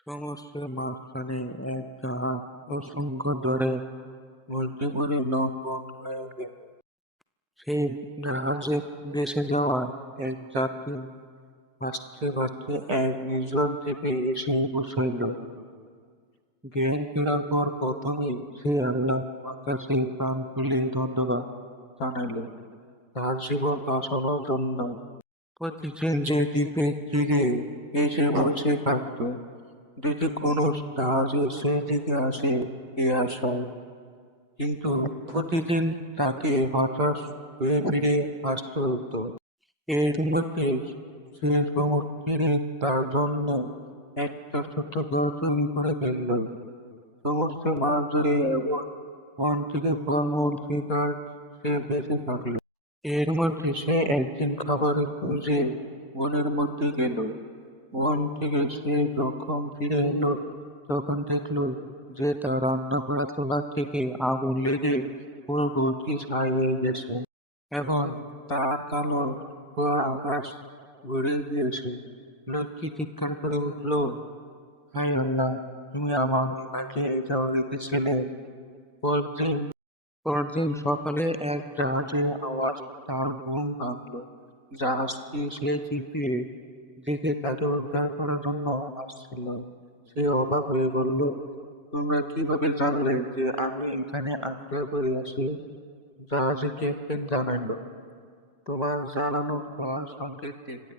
সমুদ্রের মাঝখানে এক জাহাজ অসংখ্য দূরে ভর্তি করে লন্ডন হয়ে গেল। সেই জাহাজে ভেসে যাওয়া এক যাত্রী ভাসতে ভাসতে এক নির্জন দ্বীপে এসে পৌঁছইল। জ্ঞান ফেরার পর প্রথমেই সে আল্লাহর কাছে প্রাণ খুলে ধন্যবাদ জানাইল তার জীবন বাঁচানোর জন্য। প্রতিদিন যে দ্বীপের তীরে এসে বসে থাকত, যদি কোনো জাহাজ সেই দিকে আসে এ আশায়, কিন্তু প্রতিদিন তাকে হতাশ হয়ে ফিরে আসতে হতো। এর মধ্যে সে সমুদ্রে তার জন্য একটা ছোট্ট ঘর তৈরি করে ফেলল। সমুদ্রের মাছ ধরে এবং বন থেকে ফলমূল শিকার সে বেঁচে থাকলো। এর মধ্যে সে একদিন খাবারের খোঁজে বনের মধ্যে গেল। বন থেকে সে যখন ফিরে এলো, তখন দেখলো যে তার রান্না করা চুলা থেকে আগুন লেগে পুরো ঘরটি ছাই হয়ে গেছে এবং তার কালো ধোঁয়া আকাশ ভরে গিয়েছে। লোকটি চিৎকার করে উঠল, হায় আল্লাহ, তুমি আমাকে বাঁচিয়ে যাও রেখেছিলে। পরদিন পরদিন সকালে এক জাহাজের আওয়াজ তার ঘুম ভাঙল। জাহাজটি সেই দ্বীপের দিকে তাকে উদ্ধার করার জন্য আসছিল। সে অবাক হয়ে বলল, তোমরা কিভাবে জানলে যে আমি এখানে আটকা পড়ে আছি? জাহাজের ক্যাপ্টেন জানাইল, তোমার জানানো হওয়ার সংকেত দিতে।